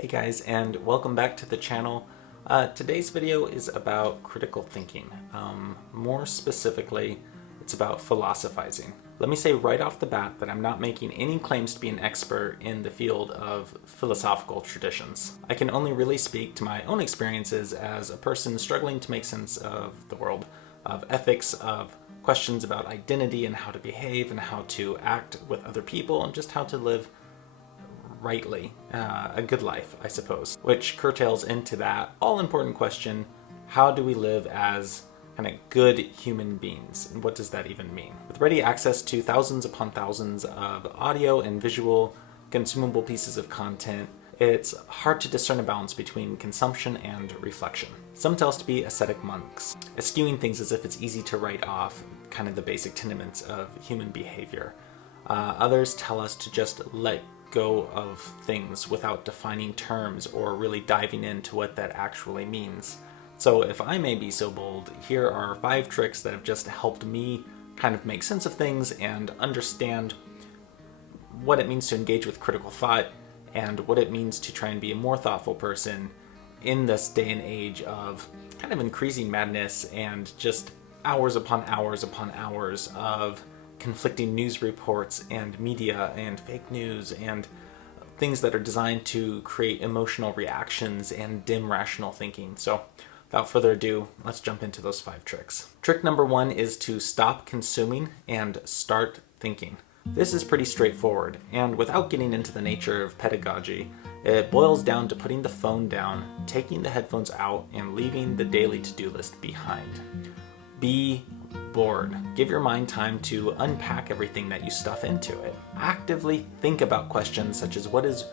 Hey guys, and welcome back to the channel. Today's video is about critical thinking. More specifically, it's about philosophizing. Let me say right off the bat that I'm not making any claims to be an expert in the field of philosophical traditions. I can only really speak to my own experiences as a person struggling to make sense of the world, of ethics, of questions about identity and how to behave and how to act with other people and just how to live rightly, a good life, I suppose, which curtails into that all-important question: how do we live as kind of good human beings, and what does that even mean? With ready access to thousands upon thousands of audio and visual consumable pieces of content, it's hard to discern a balance between consumption and reflection. Some tell us to be ascetic monks, eschewing things as if it's easy to write off kind of the basic tenements of human behavior. Others tell us to just let go of things without defining terms or really diving into what that actually means. So if I may be so bold, here are 5 tricks that have just helped me kind of make sense of things and understand what it means to engage with critical thought and what it means to try and be a more thoughtful person in this day and age of kind of increasing madness and just hours upon hours upon hours of conflicting news reports and media and fake news and things that are designed to create emotional reactions and dim rational thinking. So without further ado, let's jump into those 5 tricks. Trick number 1 is to stop consuming and start thinking. This is pretty straightforward, and without getting into the nature of pedagogy, it boils down to putting the phone down, taking the headphones out, and leaving the daily to-do list behind. Be bored. Give your mind time to unpack everything that you stuff into it. Actively think about questions such as what is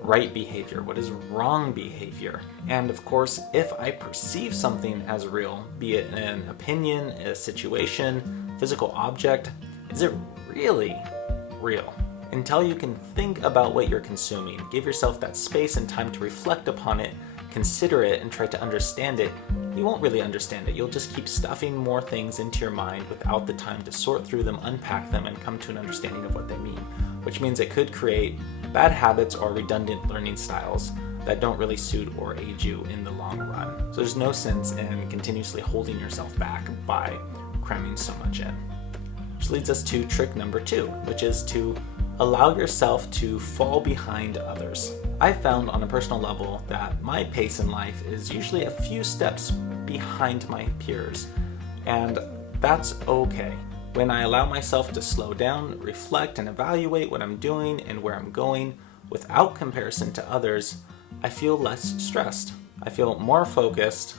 right behavior, what is wrong behavior, and of course, if I perceive something as real, be it an opinion, a situation, physical object, is it really real? Until you can think about what you're consuming, give yourself that space and time to reflect upon it, consider it, and try to understand it, you won't really understand it. You'll just keep stuffing more things into your mind without the time to sort through them, unpack them, and come to an understanding of what they mean, which means it could create bad habits or redundant learning styles that don't really suit or aid you in the long run. So there's no sense in continuously holding yourself back by cramming so much in. Which leads us to trick number 2, which is to allow yourself to fall behind others. I've found on a personal level that my pace in life is usually a few steps behind my peers, and that's okay. When I allow myself to slow down, reflect, and evaluate what I'm doing and where I'm going without comparison to others, I feel less stressed. I feel more focused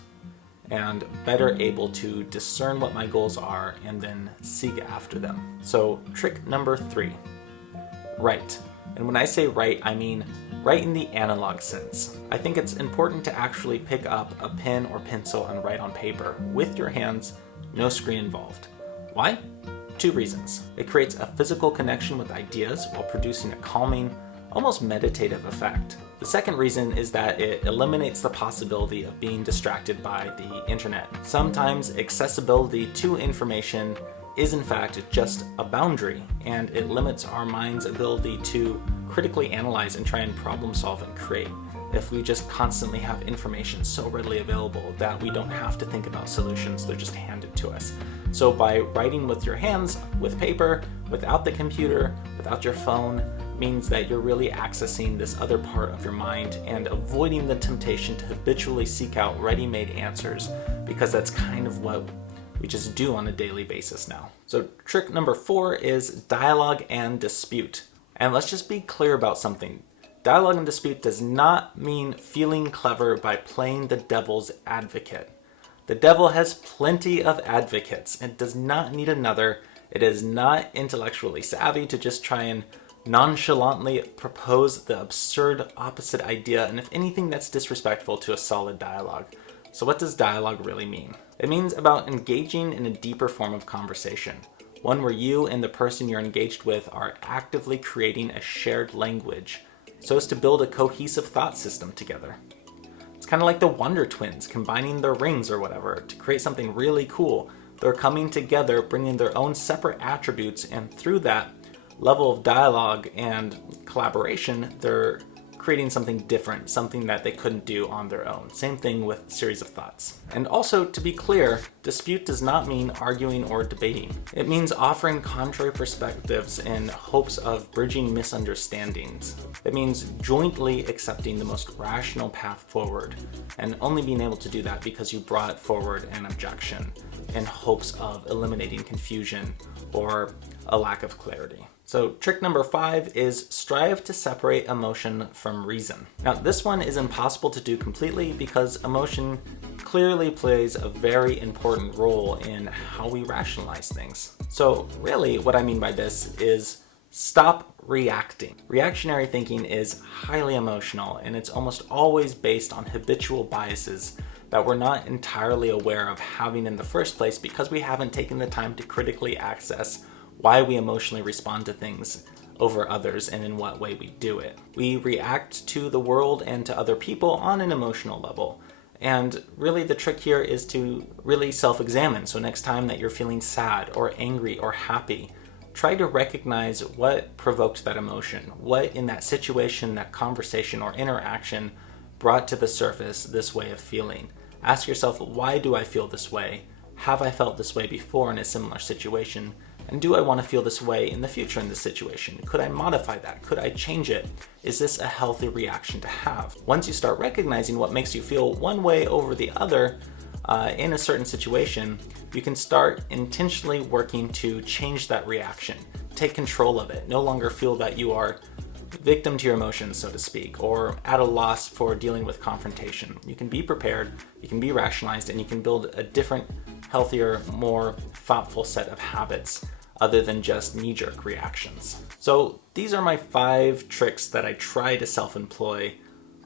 and better able to discern what my goals are and then seek after them. So trick number 3. Write. And when I say write, I mean write in the analog sense. I think it's important to actually pick up a pen or pencil and write on paper with your hands, no screen involved. Why? 2 reasons. It creates a physical connection with ideas while producing a calming, almost meditative effect. The second reason is that it eliminates the possibility of being distracted by the internet. Sometimes accessibility to information is in fact just a boundary, and it limits our mind's ability to critically analyze and try and problem solve and create if we just constantly have information so readily available that we don't have to think about solutions, they're just handed to us. So by writing with your hands, with paper, without the computer, without your phone, means that you're really accessing this other part of your mind and avoiding the temptation to habitually seek out ready-made answers, because that's kind of what we just do on a daily basis now. So trick number 4 is dialogue and dispute. And let's just be clear about something. Dialogue and dispute does not mean feeling clever by playing the devil's advocate. The devil has plenty of advocates and does not need another. It is not intellectually savvy to just try and nonchalantly propose the absurd opposite idea, and if anything, that's disrespectful to a solid dialogue. So what does dialogue really mean? It means about engaging in a deeper form of conversation, one where you and the person you're engaged with are actively creating a shared language so as to build a cohesive thought system together. It's kind of like the Wonder Twins combining their rings or whatever to create something really cool. They're coming together, bringing their own separate attributes, and through that level of dialogue and collaboration, they're creating something different, something that they couldn't do on their own. Same thing with series of thoughts. And also, to be clear, dispute does not mean arguing or debating. It means offering contrary perspectives in hopes of bridging misunderstandings. It means jointly accepting the most rational path forward, and only being able to do that because you brought forward an objection in hopes of eliminating confusion or a lack of clarity. So trick number 5 is strive to separate emotion from reason. Now this one is impossible to do completely because emotion clearly plays a very important role in how we rationalize things. So really what I mean by this is stop reacting. Reactionary thinking is highly emotional, and it's almost always based on habitual biases that we're not entirely aware of having in the first place because we haven't taken the time to critically access why we emotionally respond to things over others and in what way we do it. We react to the world and to other people on an emotional level. And really the trick here is to really self-examine. So next time that you're feeling sad or angry or happy, try to recognize what provoked that emotion, what in that situation, that conversation or interaction brought to the surface this way of feeling. Ask yourself, why do I feel this way? Have I felt this way before in a similar situation? And do I want to feel this way in the future in this situation? Could I modify that? Could I change it? Is this a healthy reaction to have? Once you start recognizing what makes you feel one way over the other in a certain situation, you can start intentionally working to change that reaction. Take control of it. No longer feel that you are victim to your emotions, so to speak, or at a loss for dealing with confrontation. You can be prepared, you can be rationalized, and you can build a different, healthier, more thoughtful set of habits other than just knee-jerk reactions. So these are my 5 tricks that I try to self-employ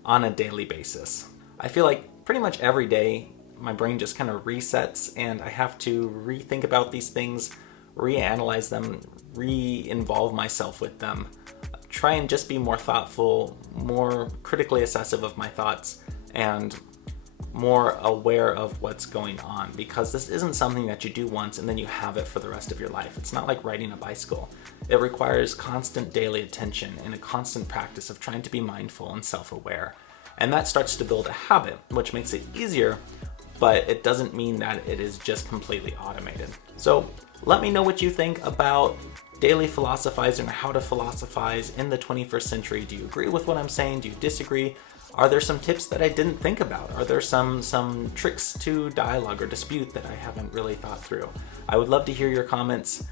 on a daily basis. I feel like pretty much every day my brain just kind of resets and I have to rethink about these things, reanalyze them, re-involve myself with them, try and just be more thoughtful, more critically assessive of my thoughts, and more aware of what's going on, because this isn't something that you do once and then you have it for the rest of your life. It's not like riding a bicycle. It requires constant daily attention and a constant practice of trying to be mindful and self-aware. And that starts to build a habit, which makes it easier, but it doesn't mean that it is just completely automated. So let me know what you think about daily philosophizing or how to philosophize in the 21st century. Do you agree with what I'm saying? Do you disagree? Are there some tips that I didn't think about? Are there some tricks to dialogue or dispute that I haven't really thought through? I would love to hear your comments,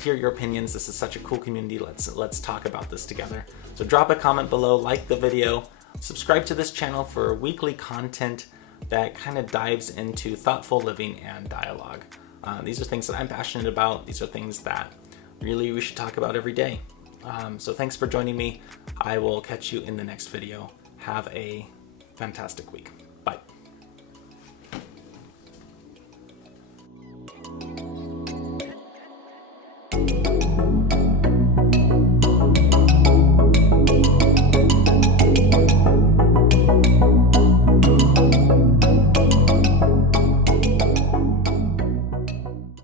hear your opinions. This is such a cool community. Let's talk about this together. So drop a comment below, like the video, subscribe to this channel for weekly content that kind of dives into thoughtful living and dialogue. These are things that I'm passionate about. These are things that really we should talk about every day. So thanks for joining me. I will catch you in the next video. Have a fantastic week.